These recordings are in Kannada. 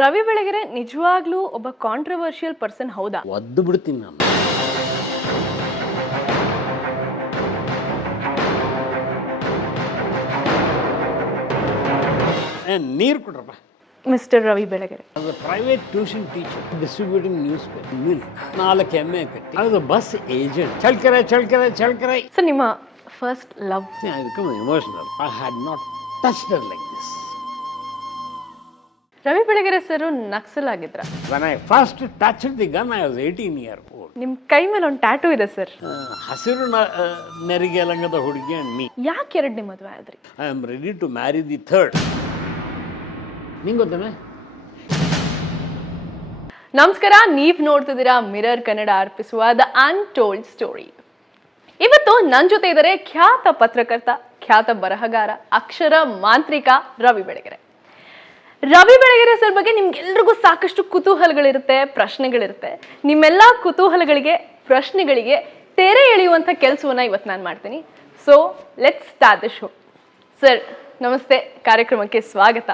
ರವಿ ಬೆಳಗೆರೆ ನಿಜವಾಗ್ಲೂ ಒಬ್ಬ ಕಾಂಟ್ರವರ್ಷಿಯಲ್ ಪರ್ಸನ್ ಹೌದಾ? ಒದ್ದು ಬಿಡ್ತೀನಿ ನಾನು. ನೀರು ಕೊಡ್ರಪ್ಪ. ಮಿಸ್ಟರ್ ರವಿ ಬೆಳಗೆರೆ. ಅದು private tuition teacher distributing news paper milk ನಾಲ್ಕು ಎಮ್ಮೆ ಕಟ್ಟಿ. ಅದು bus agent Challakere Challakere Challakere. Sir ನಿಮ್ಮ ಫಸ್ಟ್ ಲವ್ ಅದಕ್ಕೆ emotional I had not touched like this Ravi Belagere sir naxal ಆಗಿದ್ರ when I first touch the gun I was eighteen year old ನಿಮ್ಮ ಕೈ ಮೇಲೆ ಒಂದು ಟ್ಯಾಟೂ ಇದೆ ಸರ್ ಹಸಿರು ನ- ನೆರಿಗೆ ಲಂಗದ ಹುಡುಗಿ ಅಂಡ್ ಮೀ. ಯಾಕೆ ಎರಡನೇ ಮದುವೆ ಆದ್ರಿ? I am ready to marry the third ನಿಂಗೆ ಗೊತ್ತೇನೆ? ನಮಸ್ಕಾರ ನೀವ್ ನೋಡ್ತಿದ್ದೀರಾ ಮಿರರ್ ಕನ್ನಡ ಅರ್ಪಿಸುವ ದ ಅನ್ಟೋಲ್ಡ್ ಸ್ಟೋರಿ ಇವತ್ತು ನನ್ನ ಜೊತೆ ಇದ್ದಾರೆ ಖ್ಯಾತ ಪತ್ರಕರ್ತ ಖ್ಯಾತ ಬರಹಗಾರ ಅಕ್ಷರ ಮಾಂತ್ರಿಕ ರವಿ ಬೆಳಗೆರೆ. ರವಿ ಬೆಳಗೆರೆ ಸರ್ ಬಗ್ಗೆ ನಿಮ್ಗೆಲ್ರಿಗೂ ಸಾಕಷ್ಟು ಕುತೂಹಲಗಳಿರುತ್ತೆ ಪ್ರಶ್ನೆಗಳಿರುತ್ತೆ. ನಿಮ್ಮೆಲ್ಲ ಕುತೂಹಲಗಳಿಗೆ ಪ್ರಶ್ನೆಗಳಿಗೆ ತೆರೆ ಎಳೆಯುವಂಥ ಕೆಲಸವನ್ನ ಇವತ್ತು ನಾನು ಮಾಡ್ತೀನಿ. So let's start the show sir ನಮಸ್ತೆ. ಕಾರ್ಯಕ್ರಮಕ್ಕೆ ಸ್ವಾಗತ.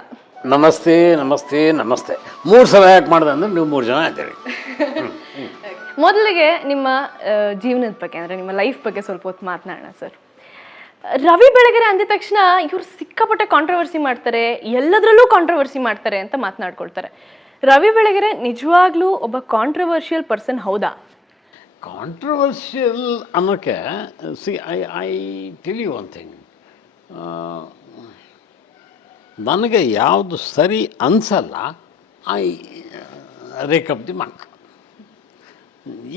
ನಮಸ್ತೆ ನಮಸ್ತೆ ನಮಸ್ತೆ. ಮೂರು ಸಲ ಯಾಕೆ ಮಾಡಿದೆ ಅಂದ್ರೆ ನೀವು ಮೂರು ಜನ ಇದ್ದೀರಿ. ಮೊದಲಿಗೆ ನಿಮ್ಮ ಆ, ಜೀವನದ ಬಗ್ಗೆ ಅಂದರೆ ನಿಮ್ಮ ಲೈಫ್ ಬಗ್ಗೆ ಸ್ವಲ್ಪ ಹೊತ್ತು ಮಾತನಾಡೋಣ ಸರ್ ರವಿ ಬೆಳಗೆರೆ ಅಂದ ತಕ್ಷಣ ಇವ್ರು ಸಿಕ್ಕಾಪಟ್ಟೆ ಕಾಂಟ್ರವರ್ಸಿ ಮಾಡ್ತಾರೆ, ಎಲ್ಲದರಲ್ಲೂ ಕಾಂಟ್ರವರ್ಸಿ ಮಾಡ್ತಾರೆ ಅಂತ ಮಾತನಾಡ್ಕೊಳ್ತಾರೆ. ರವಿ ಬೆಳಗೆರೆ ನಿಜವಾಗ್ಲೂ ಒಬ್ಬ ಕಾಂಟ್ರವರ್ಷಿಯಲ್ ಪರ್ಸನ್ ಹೌದಾ? Controversial ಅನ್ನೋಕ್ಕೆ see I I tell you one thing ನನಗೆ ಯಾವುದು ಸರಿ ಅನ್ಸಲ್ಲ ಐ ರೇಕಪ್ ದಿ ಮಾರ್ಕ್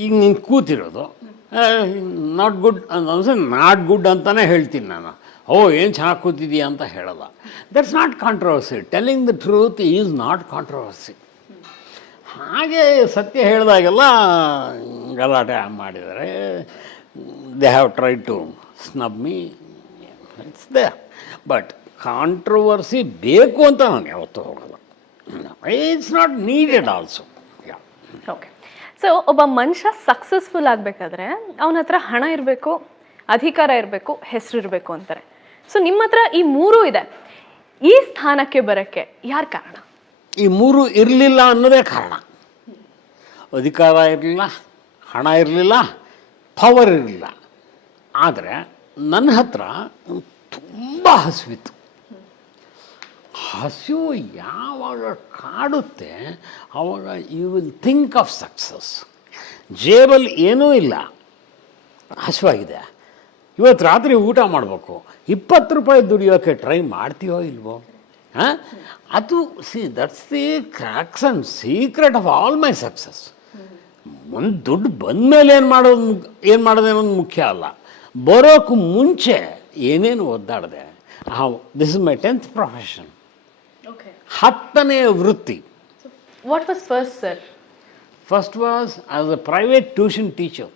ಈಗ ನೀನು ಕೂತಿರೋದು ನಾಟ್ ಗುಡ್ ಅನ್ಸ ನಾಟ್ ಗುಡ್ ಅಂತಲೇ ಹೇಳ್ತೀನಿ ನಾನು. ಓ, ಏನು ಚೆನ್ನಾಗಿ ಕೂತಿದ್ದೀಯ ಅಂತ ಹೇಳಲ್ಲ. That's not controversy telling the truth is not controversy ಹಾಗೆ ಸತ್ಯ ಹೇಳಿದಾಗೆಲ್ಲ ಗಲಾಟೆ ಮಾಡಿದರೆ they have try to snub me it's they but controversy ಬೇಕು ಅಂತ ನಾನು ಯಾವತ್ತೂ ಹೋಗಲ್ಲ. It's not needed also ya okay so ಒಬ್ಬ ಮನುಷ್ಯ ಸಕ್ಸಸ್ಫುಲ್ ಆಗಬೇಕಾದ್ರೆ ಅವನ ಹತ್ರ ಹಣ ಇರಬೇಕು, ಅಧಿಕಾರ ಇರಬೇಕು, ಹೆಸರು ಇರಬೇಕು ಅಂತಾರೆ. ಸೊ ನಿಮ್ಮ ಹತ್ರ ಈ ಮೂರೂ ಇದೆ. ಈ ಸ್ಥಾನಕ್ಕೆ ಬರೋಕ್ಕೆ ಯಾರು ಕಾರಣ? ಈ ಮೂರು ಇರಲಿಲ್ಲ ಅನ್ನೋದೇ ಕಾರಣ. ಅಧಿಕಾರ ಇರಲಿಲ್ಲ, ಹಣ ಇರಲಿಲ್ಲ ಪವರ್ ಇರಲಿಲ್ಲ. ಆದರೆ ನನ್ನ ಹತ್ರ ತುಂಬ ಹಸಿವಿತ್ತು. ಹಸಿವು ಯಾವಾಗ ಕಾಡುತ್ತೆ ಆವಾಗ you will think of success ಜೇಬಲ್ ಏನೂ ಇಲ್ಲ. ಹಸಿವಾಗಿದೆ. ಇವತ್ತು ರಾತ್ರಿ ಊಟ ಮಾಡಬೇಕು. ಇಪ್ಪತ್ತು ರೂಪಾಯಿ ದುಡಿಯೋಕ್ಕೆ ಟ್ರೈ ಮಾಡ್ತೀವೋ ಇಲ್ವೋ? ಹಾಂ? ಅದು see that's the cracks and secret of all my success ಒಂದು ದುಡ್ಡು ಬಂದಮೇಲೆ ಏನು ಮಾಡೋದು ಏನು ಮಾಡೋದು ಅನ್ನೋದು ಮುಖ್ಯ ಅಲ್ಲ. ಬರೋಕ್ಕೂ ಮುಂಚೆ ಏನೇನು ಒದ್ದಾಡಿದೆ? This is my tenth profession okay ಹತ್ತನೆಯ ವೃತ್ತಿ. What was first sir first was as a private tuition teacher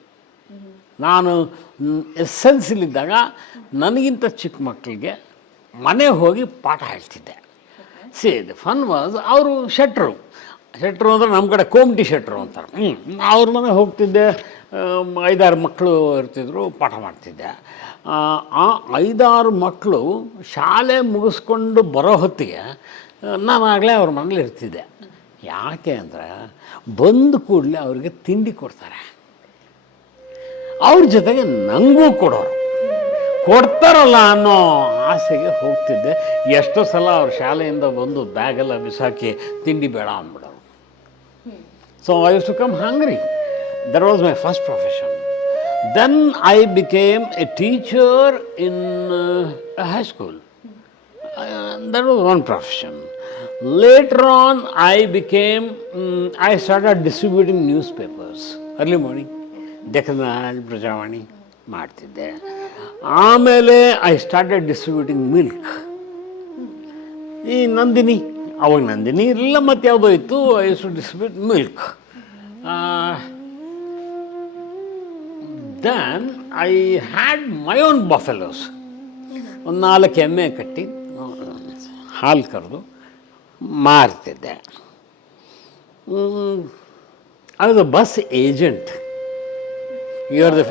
ನಾನು ಎಸ್ ಎಲ್ ಸಿಲಿದ್ದಾಗ ನನಗಿಂತ ಚಿಕ್ಕ ಮಕ್ಕಳಿಗೆ ಮನೆ ಹೋಗಿ ಪಾಠ ಹೇಳ್ತಿದ್ದೆ. ಸಿ ದ ಫನ್ ವಾಸ್ ಅವರು ಶೆಟ್ರು. ಶೆಟ್ರು ಅಂದರೆ ನಮ್ಮ ಕಡೆ ಕೋಮಟಿ ಶೆಟ್ರು ಅಂತಾರೆ. ಹ್ಞೂ ಅವ್ರ ಮನೆ ಹೋಗ್ತಿದ್ದೆ ಐದಾರು ಮಕ್ಕಳು ಇರ್ತಿದ್ರು ಪಾಠ ಮಾಡ್ತಿದ್ದೆ. ಆ ಐದಾರು ಮಕ್ಕಳು ಶಾಲೆ ಮುಗಿಸ್ಕೊಂಡು ಬರೋ ಹೊತ್ತಿಗೆ ನಾನು ಆಗಲೇ ಅವ್ರ ಮನೇಲಿ ಇರ್ತಿದ್ದೆ. ಯಾಕೆ ಅಂದರೆ ಬಂದ ಕೂಡಲೇ ಅವ್ರಿಗೆ ತಿಂಡಿ ಕೊಡ್ತಾರೆ. ಅವ್ರ ಜೊತೆಗೆ ನನಗೂ ಕೊಡೋರು. ಕೊಡ್ತಾರಲ್ಲ ಅನ್ನೋ ಆಸೆಗೆ ಹೋಗ್ತಿದ್ದೆ. ಎಷ್ಟೋ ಸಲ ಅವ್ರ ಶಾಲೆಯಿಂದ ಬಂದು ಬ್ಯಾಗೆಲ್ಲ ಬಿಸಾಕಿ ತಿಂಡಿ ಬೇಡ ಅಂದ್ಬಿಡೋರು. So I to come hungry that was my first profession then I became a teacher in high school that was one profession. Later on I became I I distributing news papers early morning Deccan Herald Prajavani ಮಾಡ್ತಿದ್ದೆ. ಆಮೇಲೆ ಐ ಸ್ಟಾರ್ಟೆಡ್ ಡಿಸ್ಟ್ರಿಬ್ಯೂಟಿಂಗ್ ಮಿಲ್ಕ್ ಈ ನಂದಿನಿ, ಅವಾಗ ನಂದಿನಿ ಇರಲಿಲ್ಲ ಮತ್ತು ಯಾವುದೋ ಇತ್ತು I to distribute milk then I had my own buffaloes ಒಂದು ನಾಲ್ಕು ಎಮ್ಮೆ ಕಟ್ಟಿ, ಹಾಲು ಕರೆದು. ಮಾರ್ತಿದ್ದೆ ಅದು bus agent. You are the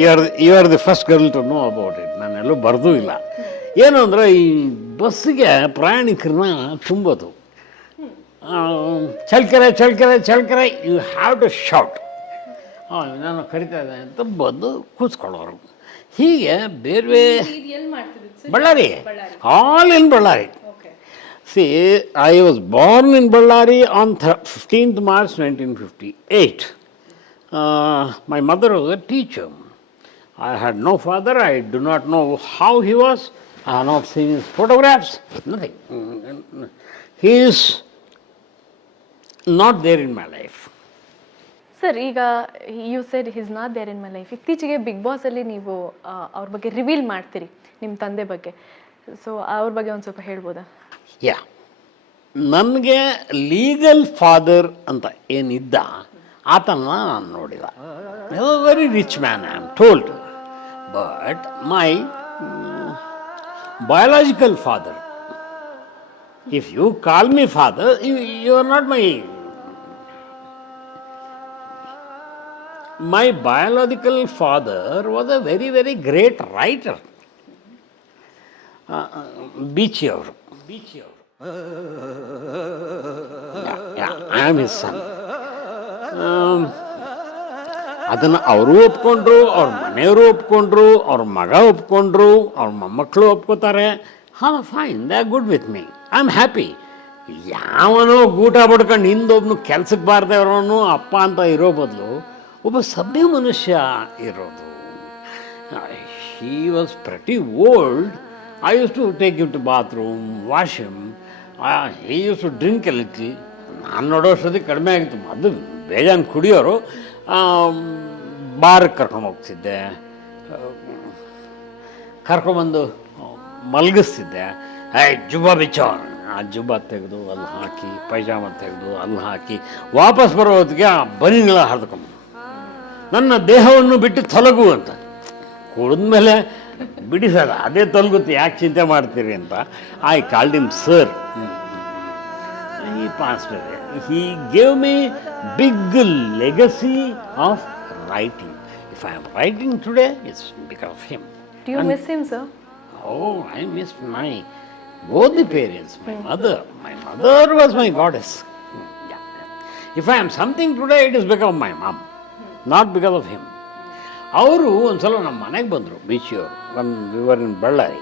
you are you are the first girl to know about it ನಾನೆಲ್ಲೂ ಬರೆದೂ ಇಲ್ಲ. ಏನು ಅಂದರೆ ಈ ಬಸ್ಸಿಗೆ ಪ್ರಯಾಣಿಕರನ್ನ ತುಂಬೋದು. Challakere Challakere Challakere you have to shout ನಾನು ಕರಿತಾ ಇದ್ದೆ ಅಂತ ಬಂದು ಕೂತ್ಕೊಳ್ಳೋರು. ಹೀಗೆ ಬೇರೆ ಬೇರೆ Ballari. All in Ballari? Was born in Ballari on the fifteenth March nineteen fifty eight my mother was a teacher I had no father, I do not know how he was, I have not seen his photographs, nothing. He is not there in my life. Sir ಈಗ you said his not there in my life ಇತ್ತೀಚೆಗೆ ಬಿಗ್ ಬಾಸಲ್ಲಿ ನೀವು ಅವ್ರ ಬಗ್ಗೆ ರಿವೀಲ್ ಮಾಡ್ತೀರಿ ನಿಮ್ಮ ತಂದೆ ಬಗ್ಗೆ. ಸೊ ಅವ್ರ ಬಗ್ಗೆ ಒಂದು ಸ್ವಲ್ಪ ಹೇಳ್ಬೋದಾ? ಯಾ ನನಗೆ ಲೀಗಲ್ ಫಾದರ್ ಅಂತ ಏನಿದ್ದ ಆತನ ನಾನು ನೋಡಿದ very rich man I am told but my biological father if you call me father you are not my my biological father was a very very great writer. Beechi ಅವರು ಬೀಚಿ ಅವರು ಐ ಆಮ್ ಹಿಸ್ ಸನ್. ಅದನ್ನು ಅವರು ಒಪ್ಕೊಂಡ್ರು, ಅವ್ರ ಮನೆಯವರು ಒಪ್ಕೊಂಡ್ರು, ಅವ್ರ ಮಗ ಒಪ್ಕೊಂಡ್ರು, ಅವ್ರ ಮೊಮ್ಮಕ್ಕಳು ಒಪ್ಕೋತಾರೆ. ಹಾಂ, fine, they good with me. I am happy. ಯಾವನೋ ಗೂಟ ಬಡ್ಕೊಂಡು ಹಿಂದೊಬ್ನು ಕೆಲ್ಸಕ್ಕೆ ಬಾರ್ದೇ ಇರೋನು ಅಪ್ಪ ಅಂತ ಇರೋ ಬದಲು ಒಬ್ಬ ಸಭ್ಯ ಮನುಷ್ಯ ಇರೋದು. He was pretty old. I use to take you to him he use to drink a little ನಾನು ನೋಡೋ ಅಷ್ಟೊತ್ತಿಗೆ ಕಡಿಮೆ ಆಗಿತ್ತು. ಅದು ಬೇಜಾನ್ ಕುಡಿಯೋರು ಬಾರ್ಗೆ ಕರ್ಕೊಂಡು ಹೋಗ್ತಿದ್ದೆ. ಕರ್ಕೊಂಬಂದು ಮಲಗಿಸ್ತಿದ್ದೆ. ಏ, ಜುಬ್ಬ ಬಿಚ್ಚೋ ಆ ಜುಬ್ಬ ತೆಗೆದು ಅಲ್ಲಿ ಹಾಕಿ, ಪೈಜಾಮ ತೆಗೆದು ಅಲ್ಲಿ ಹಾಕಿ, ವಾಪಸ್ ಬರೋ ಹೊತ್ತಿಗೆ ಆ ಬನಿಗಳ ಹರಿದ್ಕೊಂಡು ನನ್ನ ದೇಹವನ್ನು ಬಿಟ್ಟು ತೊಲಗು ಅಂತ. ಕುಡಿದ್ಮೇಲೆ ಬಿಡಿಸಲ್ಲ ಅದೇ ತೊಲಗುತ್ತೆ ಯಾಕೆ ಚಿಂತೆ ಮಾಡ್ತೀರಿ ಅಂತ ಐ ಕಾಲ್ಡ್ ಇಮ್ ಸರ್ ಈ past he gave me big legacy of writing if I am writing today it's because of him do you miss him sir Oh, I missed my both the parents. My mother, my mother was my goddess. Hmm, yeah, yeah. If I am something today, it is because of my mom, ಅವರು ಒಂದು ಸಲ ನಮ್ಮ ಮನೆಗೆ ಬಂದರು ಬೀಚಿಯವರು. ನಮ್ಮ ವಿವರಿನ ಬಳ್ಳಾರಿ.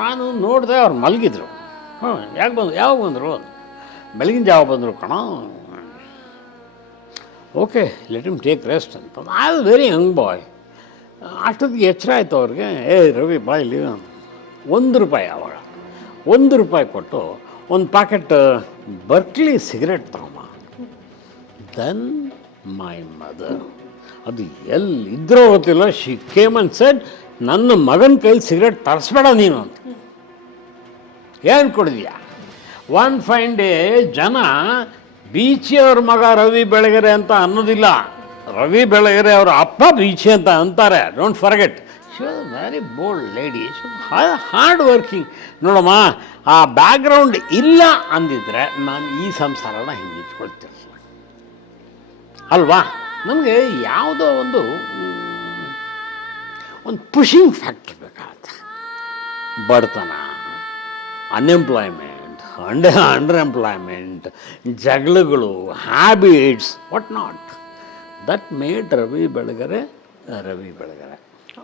ನಾನು ನೋಡಿದೆ ಅವ್ರು ಮಲಗಿದ್ರು. ಹ್ಞೂ ಯಾಕೆ ಬಂದರು? ಯಾವಾಗ ಬಂದರು? ಬೆಳಗಿನ ಜಾವ ಬಂದರು ಕಣ. Okay let him take rest ಅಂತ. ಐ ವೆರಿ ಯಂಗ್ ಬಾಯ್ ಅಷ್ಟೊತ್ತಿಗೆ ಎಚ್ಚರ ಆಯಿತು ಅವ್ರಿಗೆ. ಏ ರವಿ ಬಾಯ್ ಲೀವ್ ಒಂದು ರೂಪಾಯಿ ಅವಾಗ ಒಂದು ರೂಪಾಯಿ ಕೊಟ್ಟು ಒಂದು ಪ್ಯಾಕೆಟ್ ಬರ್ಕ್ಲಿ ಸಿಗರೆಟ್ ತಗೊಂಬ. ದೆನ್ ಮೈ ಮದರ್ ಅದು ಎಲ್ಲಿ ಇದ್ರೋ ಗೊತ್ತಿಲ್ಲ. ಶಿ ಕೇಮ್ ಅಂಡ್ ಸೆಡ್ ನನ್ನ ಮಗನ ಕೈಲಿ ಸಿಗರೆಟ್ ತರಿಸ್ಬೇಡ ನೀನು ಅಂತ. ಏನು ಕೊಡಿದ್ಯಾ? ಒನ್ ಫೈನ್ ಡೇ ಜನ ಬೀಚಿಯವ್ರ ಮಗ ರವಿ ಬೆಳಗೆರೆ ಅಂತ ಅನ್ನೋದಿಲ್ಲ. ರವಿ ಬೆಳಗೆರೆ ಅವರ ಅಪ್ಪ ಬೀಚಿ ಅಂತ ಅಂತಾರೆ. Don't forget she was very bold lady hard working ನೋಡಮ್ಮ, ಆ ಬ್ಯಾಕ್ಗ್ರೌಂಡ್ ಇಲ್ಲ ಅಂದಿದ್ರೆ ನಾನು ಈ ಸಂಸಾರನ ಹಿಂಗೆ ಇಟ್ಕೊಳ್ತಿರ್ಲಿಲ್ಲ ಅಲ್ವಾ? ನನಗೆ ಯಾವುದೋ ಒಂದು ಒಂದು ಪುಷಿಂಗ್ ಫ್ಯಾಕ್ಟ್ರಿ ಬೇಕಾಗತ್ತೆ. ಬಡತನ ಅನ್ಎಂಪ್ಲಾಯ್ಮೆಂಟ್ ಅಂಡರ್ ಅಂಡರ್ ಎಂಪ್ಲಾಯ್ಮೆಂಟ್ ಜಗಳಗಳು habits what not that made Ravi Belagere Ravi Belagere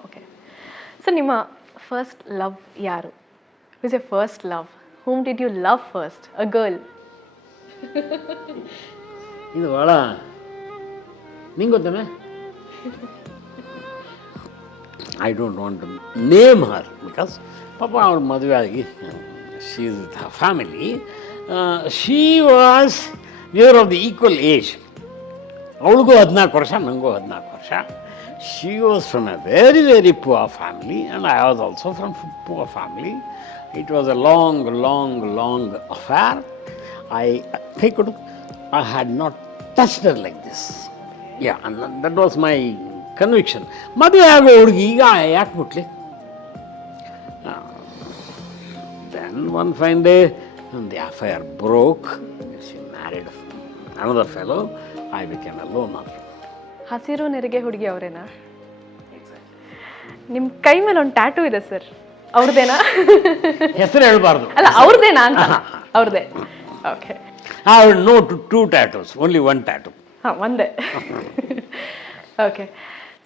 okay so ನಿಮ್ಮ ಫಸ್ಟ್ ಲವ್ ಯಾರು? Is a first love whom did you love first a girl ಇದು ಭಾಳ ನಿಂಗೆ ಗೊತ್ತಾನೆ I don't want to name her because ಪಾಪ ಅವ್ರ ಮದುವೆ ಆಗಿ she is with her family she was your of the equal age ಅವಳಿಗೂ ಹದಿನಾಲ್ಕು ವರ್ಷ ನನಗೂ ಹದಿನಾಲ್ಕು ವರ್ಷ she was from a very very poor family and I was also from poor family it was a long long long affair I ಕೈ ಕೊಡು I had not touched like this ya that was my conviction ಮದುವೆ ಆಗೋ ಹುಡುಗಿ ಈಗ ಯಾಕೆ bitly then one fine day the are broke she married another fellow I became a loner ಹಸಿರು ನೆರಿಗೆ ಹುಡುಗಿ ಅವರೇನಾ? ನಿಮ್ಮ ಕೈ ಮೇಲೆ ಒಂದು ಟ್ಯಾಟೂ ಇದೆ ಸರ್ ಅವ್ರದ್ದೇನಾ ಹೆಸರು ಹೇಳಬಾರ್ದು. ಅಲ್ಲ ಅವ್ರದ್ದೇನಾ ಅಂತ? ಅವ್ರದ್ದೇ okay I know two two tattoos only one tattoo ಹಾಂ ಒಂದೇ. ಓಕೆ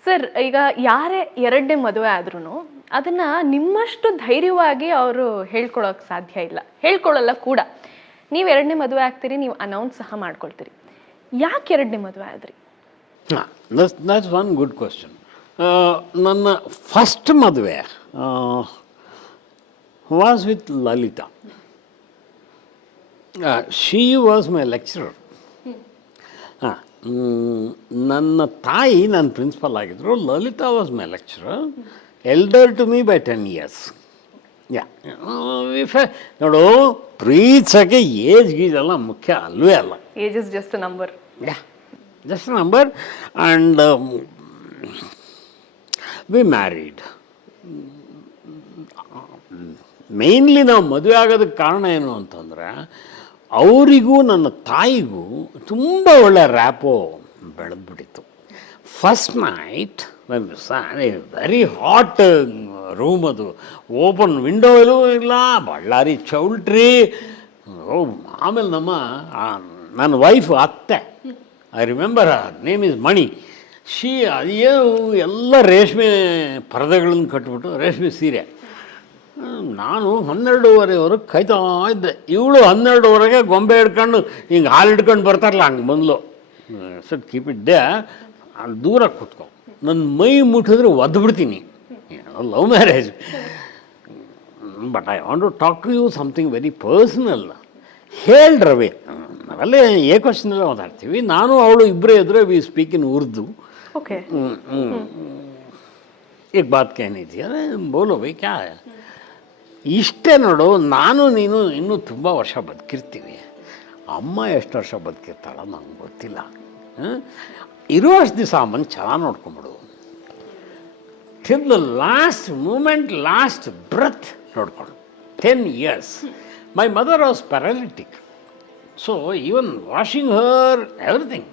ಸರ್ ಈಗ ಯಾರೇ ಎರಡನೇ ಮದುವೆ ಆದ್ರೂ ಅದನ್ನು ನಿಮ್ಮಷ್ಟು ಧೈರ್ಯವಾಗಿ ಅವರು ಹೇಳ್ಕೊಳ್ಳೋಕೆ ಸಾಧ್ಯ ಇಲ್ಲ. ಹೇಳ್ಕೊಳ್ಳಲ್ಲ ಕೂಡ. ನೀವು ಎರಡನೇ ಮದುವೆ ಆಗ್ತೀರಿ ನೀವು ಅನೌನ್ಸ್ ಸಹ ಮಾಡ್ಕೊಳ್ತೀರಿ. ಯಾಕೆ ಎರಡನೇ ಮದುವೆ ಆದ್ರಿ? ದಟ್ಸ್ ಒನ್ ಗುಡ್ ಕ್ವಶನ್ ನನ್ನ ಫಸ್ಟ್ ಮದುವೆ was with Lalitha she was my lecturer ಹಾಂ ನನ್ನ ತಾಯಿ ನನ್ನ ಪ್ರಿನ್ಸಿಪಲ್ ಆಗಿದ್ದರು Lalitha was my lecturer elder to me by ten years ya ನೋಡು ಪ್ರೀತ್ಸಕ್ಕೆ ಏಜ್ ಗೀಜೆಲ್ಲ ಮುಖ್ಯ ಅಲ್ವೇ ಅಲ್ಲ. Age is just number ya just number and we married. Mainly ನಾವು ಮದುವೆ ಆಗೋದಕ್ಕೆ ಕಾರಣ ಏನು ಅಂತಂದರೆ ಅವರಿಗೂ ನನ್ನ ತಾಯಿಗೂ ತುಂಬ ಒಳ್ಳೆ rapport ಬೆಳೆದ್ಬಿಟ್ಟಿತ್ತು. First night very hot room ಅದು. ಓಪನ್ ವಿಂಡೋ ಎಲ್ಲೂ ಇಲ್ಲ ಬಳ್ಳಾರಿ ಚೌಲ್ಟ್ರಿ. ಆಮೇಲೆ ನಮ್ಮ ಆ, ನನ್ನ ವೈಫ್ ಅತ್ತೆ. I remember name is Mani she ಅದೇನು ಎಲ್ಲ ರೇಷ್ಮೆ ಪರದೆಗಳನ್ನು ಕಟ್ಬಿಟ್ಟು ರೇಷ್ಮೆ ಸೀರೆ. ನಾನು ಹನ್ನೆರಡೂವರೆವರೆಗೆ ಕಾಯ್ತಾ ಇದ್ದೆ ಇವಳು ಹನ್ನೆರಡುವರೆಗೆ ಗೊಂಬೆ ಹಿಡ್ಕೊಂಡು ಹಿಂಗೆ ಹಾಲು ಹಿಡ್ಕೊಂಡು ಬರ್ತಾರಲ್ಲ ಹಂಗೆ ಬಂದ್ಲು ಸರ್ ಕೀಪ್ ಇದ್ದೆ ಅಲ್ಲಿ ದೂರ ಕೂತ್ಕೊ ನನ್ನ ಮೈ ಮುಟ್ಟಿದ್ರೆ ಒದ್ಬಿಡ್ತೀನಿ love marriage but I want to talk to you something very personal ಹೇಳ್ರವೆ ನಾವೆಲ್ಲ ಏಕವಚನಲ್ಲೇ ಮಾತಾಡ್ತೀವಿ ನಾನು ಅವಳು ಇಬ್ಬರೇ ಇದ್ರೆ we speak in Urdu okay hmm, hmm. एक बात कहनी थी अरे बोलो भाई क्या है ಇಷ್ಟೇ ನೋಡು, ನಾನು ನೀನು ಇನ್ನೂ ತುಂಬ ವರ್ಷ ಬದುಕಿರ್ತೀವಿ. ಅಮ್ಮ ಎಷ್ಟು ವರ್ಷ ಬದುಕಿರ್ತಾಳ ನಂಗೆ ಗೊತ್ತಿಲ್ಲ. ಇರೋ ಅಷ್ಟು ದಿವಸ ಅಮ್ಮನ ಚೆನ್ನಾಗಿ ನೋಡ್ಕೊಂಬಿಡು. Till the last moment last breath ನೋಡ್ಕೊಂಡು. Ten years my mother was paralytic so even washing her everything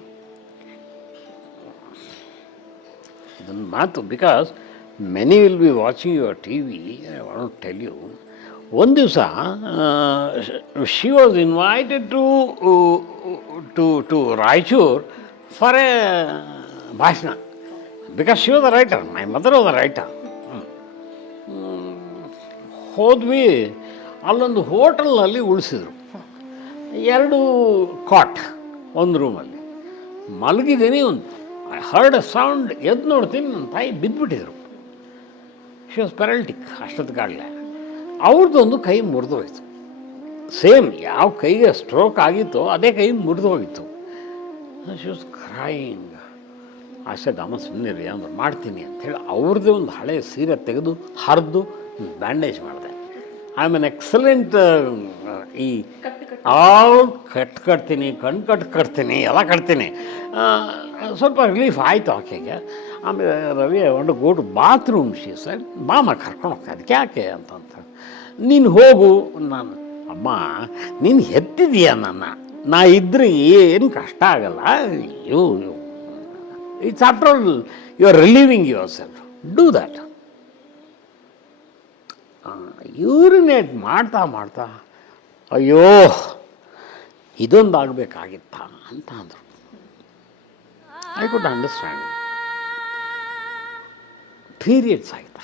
ಇದೊಂದು ಮಾತು because many will be watching your T V I want tell you ಒಂದು ದಿವಸ she was invited to to to Raichur for a ಭಾಷಣ because she was a writer my mother was a writer ಹೋದ್ವಿ, ಅಲ್ಲೊಂದು ಹೋಟೆಲ್ನಲ್ಲಿ ಉಳಿಸಿದ್ರು. ಎರಡು ಕಾಟ್, ಒಂದು ರೂಮಲ್ಲಿ. ಮಲಗಿದ್ದೀನಿ ಒಂದು. ಐ ಹರ್ಡ್ ಅ ಸೌಂಡ್ ಎದ್ದು ನೋಡ್ತೀನಿ, ನನ್ನ ತಾಯಿ ಬಿದ್ದುಬಿಟ್ಟಿದ್ರು ಶಿ ವಾಸ್ ಪೆರಲ್ಟಿಕ್ ಅಷ್ಟೊತ್ತಿಗಾಗಲೇ ಅವ್ರದ್ದೊಂದು ಕೈ ಮುರಿದು ಹೋಯಿತು. ಸೇಮ್ ಯಾವ ಕೈಗೆ ಸ್ಟ್ರೋಕ್ ಆಗಿತ್ತೋ ಅದೇ ಕೈ ಮುರಿದು ಹೋಗಿತ್ತು. ಶಿ ವಾಸ್ ಕ್ರೈಯಿಂಗ್ ಆಶೆ, ದಾಮ ಸುಮ್ಮನೆ ಅಂದ್ರೆ. ಮಾಡ್ತೀನಿ ಅಂಥೇಳಿ ಅವ್ರದ್ದೇ ಒಂದು ಹಳೆ ಸೀರೆ ತೆಗೆದು, ಹರಿದು ಬ್ಯಾಂಡೇಜ್ ಮಾಡಿದೆ. ಐ ಆಮ್ ಎನ್ ಎಕ್ಸಲೆಂಟ್ ಈ ಆಲ್ ಕಟ್. ಕಟ್ತೀನಿ ಕಣ್ಣು ಕಟ್ ಕಟ್ತೀನಿ ಎಲ್ಲ ಕಟ್ತೀನಿ. ಸ್ವಲ್ಪ ರಿಲೀಫ್ ಆಯಿತು ಆಕೆಗೆ. ಆಮೇಲೆ ರವಿ ಒಂದು ಗೋಟು ಬಾತ್ರೂಮ್ ಶಿ ಸರ್ ಬಾಮ ಕರ್ಕೊಂಡು ಹೋಗ್ತಾ ಅದಕ್ಕೆ ಯಾಕೆ ಅಂತಂತ. ನೀನು ಹೋಗು ನಾನು ಅಮ್ಮ ನೀನು ಹೆತ್ತಿದೀಯ ನನ್ನ? ನಾ ಇದ್ರೆ ಏನು ಕಷ್ಟ ಆಗಲ್ಲ. You it's after all you are relieving yourself do that urinate ಮಾಡ್ತಾ ಮಾಡ್ತಾ ಅಯ್ಯೋ ಇದೊಂದು ಆಗಬೇಕಾಗಿತ್ತ ಅಂತ ಅಂದರು. ಐ ಕುಡ್ ಅಂಡರ್ಸ್ಟ್ಯಾಂಡ್ ಪೀರಿಯಡ್ಸ್ ಆಯ್ತಾ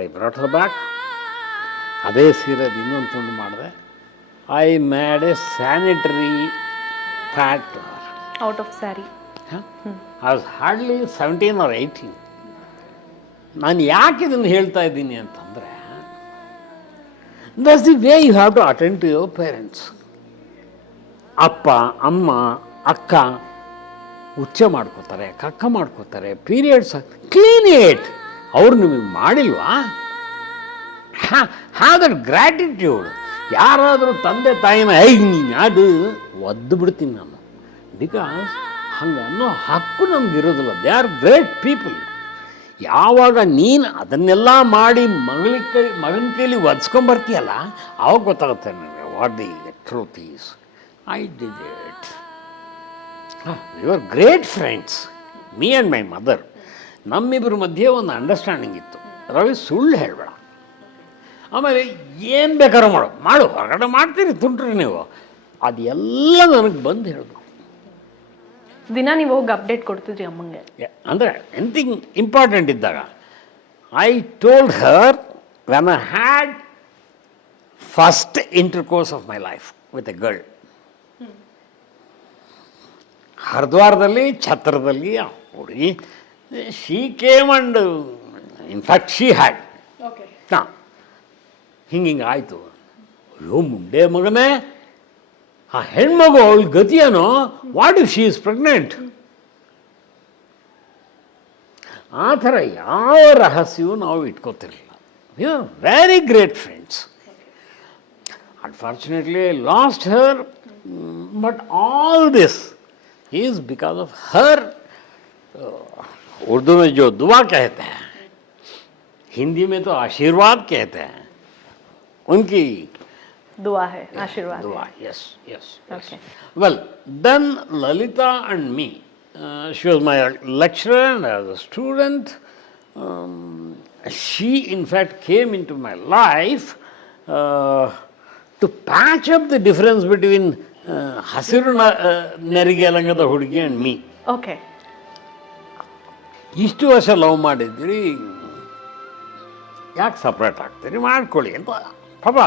ಐ ಬ್ರಾಟ್ ಹರ್ ಬ್ಯಾಕ್ ಅದೇ ಸೀರೆ ಇನ್ನೊಂದು ತುಂಡು ಮಾಡಿದೆ. I made a sanitary pack out of sari I was hardly seventeen or eighteen ನಾನು ಯಾಕೆ ಇದನ್ನು ಹೇಳ್ತಾ ಇದ್ದೀನಿ ಅಂತಂದರೆ that's the way you have to attend to your parents ಅಪ್ಪ, ಅಮ್ಮ, ಅಕ್ಕ ಉಚ್ಚ ಮಾಡ್ಕೋತಾರೆ, ಕಕ್ಕ ಮಾಡ್ಕೋತಾರೆ ಪೀರಿಯಡ್ಸ್ ಕ್ಲೀನ್ ಏಟ್ ಅವ್ರು ನಿಮಗೆ ಮಾಡಿಲ್ವಾ? ಹ್ಯಾವ್ ದಟ್ ಗ್ರ್ಯಾಟಿಟ್ಯೂಡ್ ಯಾರಾದರೂ ತಂದೆ ತಾಯಿನ ಐ ನೀನು ಅದು ಒದ್ದು ಬಿಡ್ತೀನಿ ನಾನು. ಬಿಕಾಸ್ ಹಂಗೆ ಅನ್ನೋ ಹಕ್ಕು ನಮ್ಗೆ ಇರೋದಿಲ್ಲ. ದೇ ಆರ್ ಗ್ರೇಟ್ ಪೀಪಲ್ ಯಾವಾಗ ನೀನು ಅದನ್ನೆಲ್ಲ ಮಾಡಿ ಮಗಳ ಕೈ, ಮಗನ ಕೈಲಿ ಒದ್ಸ್ಕೊಂಬರ್ತೀಯಲ್ಲ ಅವಾಗ ಗೊತ್ತಾಗುತ್ತೆ ನನಗೆ what the truth is I did it you are great friends me and my mother ನಮ್ಮಿಬ್ಬರ ಮಧ್ಯೆ ಒಂದು ಅಂಡರ್ಸ್ಟ್ಯಾಂಡಿಂಗ್ ಇತ್ತು. ರವಿ ಸುಳ್ಳು ಹೇಳಬೇಡ. ಆಮೇಲೆ ಏನು ಬೇಕಾದ್ರೂ ಮಾಡು. ಮಾಡು, ಹೊರಗಡೆ ಮಾಡ್ತೀರಿ, ತುಂಟ್ರಿ ನೀವು. ಅದೆಲ್ಲ ನನಗೆ ಬಂದು ಹೇಳಬೇಕು. ದಿನ ನೀವು ಹೋಗಿ ಅಪ್ಡೇಟ್ ಕೊಡ್ತಿದ್ರಿ ಅಮ್ಮಂಗೆ. ಅಂದರೆ ಎನಿಥಿಂಗ್ ಇಂಪಾರ್ಟೆಂಟ್ ಇದ್ದಾಗ I told her when I had first intercourse of my life with a girl ಹರಿದ್ವಾರದಲ್ಲಿ ಛತ್ರದಲ್ಲಿ ಹುಡುಗಿ she came and in fact she had ಹಾಂ ಹಿಂಗೆ ಹಿಂಗೆ ಆಯಿತು. ಅಯ್ಯೋ ಮುಂಡೆ ಮಗನೇ. ಆ ಹೆಣ್ಮಗು ಅವಳ ಗತಿಯೇನೋ what if she is pregnant ಆ ಥರ ಯಾವ ರಹಸ್ಯವೂ ನಾವು ಇಟ್ಕೋತಿರಲಿಲ್ಲ we are very great friends unfortunately lost her but all this is because of her Urdu में जो दुआ कहते हैं हिंदी में तो आशीर्वाद कहते हैं उनकी ದುವಾ ಹೇ ಆಶೀರ್ವಾದ दुआ yes yes Okay. well then lalita and me uh, she was my lecturer and as a student um, she in fact came into my life uh, to patch up the difference between uh, ಹಸಿರು ನ- ಆ, ನೆರಿಗೆ ಲಂಗದ ಹುಡುಗಿ ಆ್ಯಂಡ್ ಮೀ ಓಕೆ ಇಷ್ಟು ವರ್ಷ ಲವ್ ಮಾಡಿದ್ದೀರಿ ಯಾಕೆ ಸಪ್ರೇಟ್ ಆಗ್ತೀರಿ ಮಾಡ್ಕೊಳ್ಳಿ ಅಂತ ಪಾಪ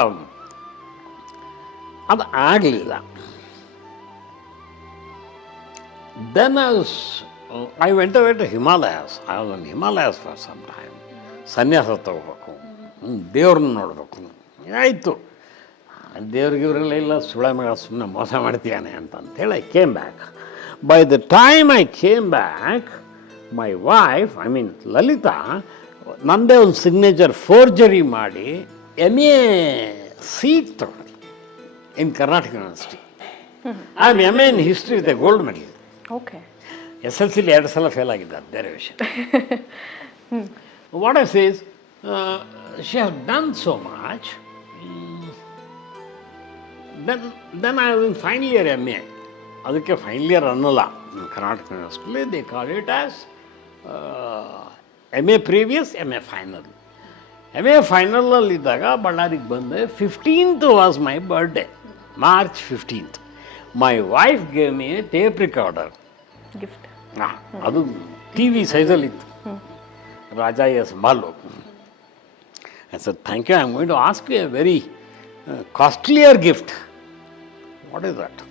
ಅದು ಆಗಲಿಲ್ಲ. Then I went away to Himalayas I Himalayas for some time ಸನ್ಯಾಸ ತಗೋಬೇಕು ದೇವ್ರನ್ನ ನೋಡಬೇಕು. ಆಯಿತು. ದೇವ್ರಿಗೆ ಇವರೆಲ್ಲ ಇಲ್ಲ ಸುಳಮಗಳ ಮಗ ಸುಮ್ಮನೆ ಮೋಸ ಮಾಡ್ತೀಯಾನೆ ಅಂತ ಅಂತೇಳಿ I came back by the time I came back my wife I mean Lalitha ನನ್ನದೇ ಒಂದು ಸಿಗ್ನೇಚರ್ ಫೋರ್ಜರಿ ಮಾಡಿ M A seat in Karnataka university I am M A in history with a gold medal okay S L ಸಿಲಿ ಎರಡು ಸಲ ಫೇಲ್ ಆಗಿದ್ದಾರೆ ಬೇರೆ ವಿಷಯ. What I says she have done so much then then I in final year M A ಅದಕ್ಕೆ ಫೈನಲ್ ಇಯರ್ ಅನ್ನಲ್ಲ. Karnataka ಯೂನಿವರ್ಸಿಟಿಲಿ they call it as M A previous M A final M A ಫೈನಲಲ್ಲಿದ್ದಾಗ ಬಳ್ಳಾರಿಗೆ ಬಂದೆ. Fifteenth was my birthday March fifteenth my wife gave me a tape recorder gift ಆ, ಅದು T V ಸೈಜಲ್ಲಿತ್ತು Raja S Balu. Sir thank you I am going to ask you a very costlier gift what is that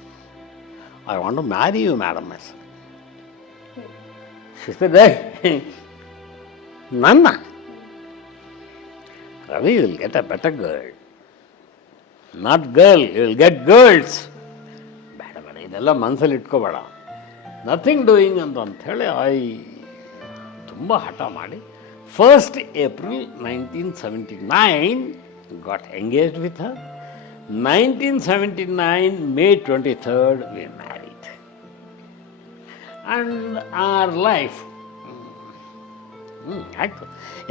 I want to marry you madam yes ಶಿಸ್ತದೆ ನನ್ನ Ravi will get a better girl not girl will get girls ಬೇಡ ಬೇಡ, ಇದೆಲ್ಲ ಮನಸ್ಸಲ್ಲಿ ಇಟ್ಕೋಬೇಡ. ನಥಿಂಗ್ ಡೂಯಿಂಗ್ ಅಂತ ಅಂಥೇಳಿ ಐ ತುಂಬ ಹಠ ಮಾಡಿ first April nineteen seventy nine got engaged with her nineteen seventy nine May twenty third we married and our life ಹ್ಞೂ ಆಯಿತು.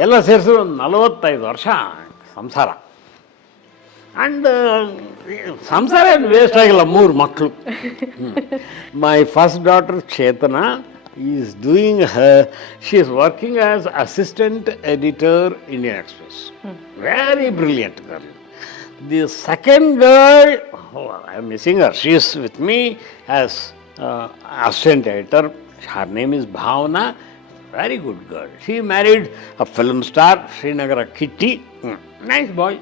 ಎಲ್ಲ ಸೇರಿಸಿದ್ರು ಒಂದು ನಲವತ್ತೈದು ವರ್ಷ ಸಂಸಾರ. ಆ್ಯಂಡ್ ಸಂಸಾರ ಏನು ವೇಸ್ಟ್ ಆಗಿಲ್ಲ ಮೂರು ಮಕ್ಕಳು my first daughter Chetana is doing she is working as assistant editor Indian Express very brilliant girl the second girl I am missing her she is with me as assistant editor her name is Bhavana very good girl she married a film star Srinagar Kitty nice boy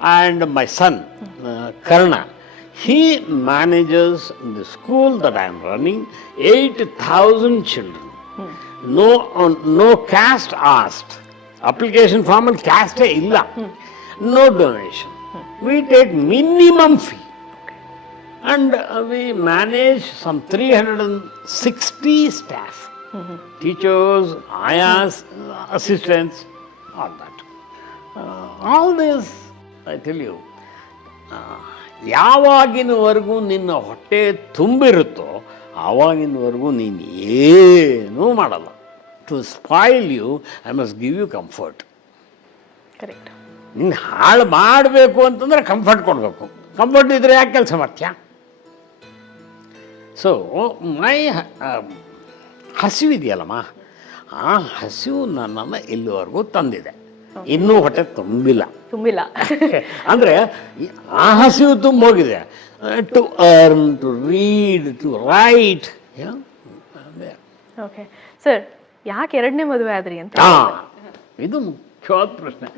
and my son, uh, Karna, he manages the school that I am running, 8,000 children. Hmm. No, on, no caste asked. Application form and caste hmm. illa. Hmm. No donation. We take minimum fee. And uh, we manage some 360 staff. Teachers, ayas, assistants, all that. Uh, all this, You, ಆ, ಯಾವಾಗಿನವರೆಗೂ ನಿನ್ನ ಹೊಟ್ಟೆ ತುಂಬಿರುತ್ತೋ ಆವಾಗಿನವರೆಗೂ ನೀನು ಏನೂ ಮಾಡಲ್ಲ. To spoil you I must give you comfort correct ನಿನ್ನ ಹಾಳು ಮಾಡಬೇಕು ಅಂತಂದರೆ ಕಂಫರ್ಟ್ ಕೊಡಬೇಕು. ಕಂಫರ್ಟ್ ಇದ್ದರೆ ಯಾಕೆ ಕೆಲಸ ಮಾಡ್ತೀಯ? ಸೊ ಮೈ ಹಸಿವಿದೆಯಲ್ಲಮ್ಮ? ಆ ಹಸಿವು ನನ್ನನ್ನು ಇಲ್ಲಿವರೆಗೂ ತಂದಿದೆ. ಇನ್ನೂ ಹೊಟ್ಟೆ ತುಂಬಿಲ್ಲ. ತುಂಬಿಲ್ಲ. ಅಂದ್ರೆ ಆ ಹಸಿವು ತುಂಬೋಗಿದೆ to earn to read to write okay sir ಯಾಕೆ ಎರಡನೇ ಮದುವೆ ಆದ್ರಿ ಅಂತ ಇದು ಮುಖ್ಯವಾದ ಪ್ರಶ್ನೆ.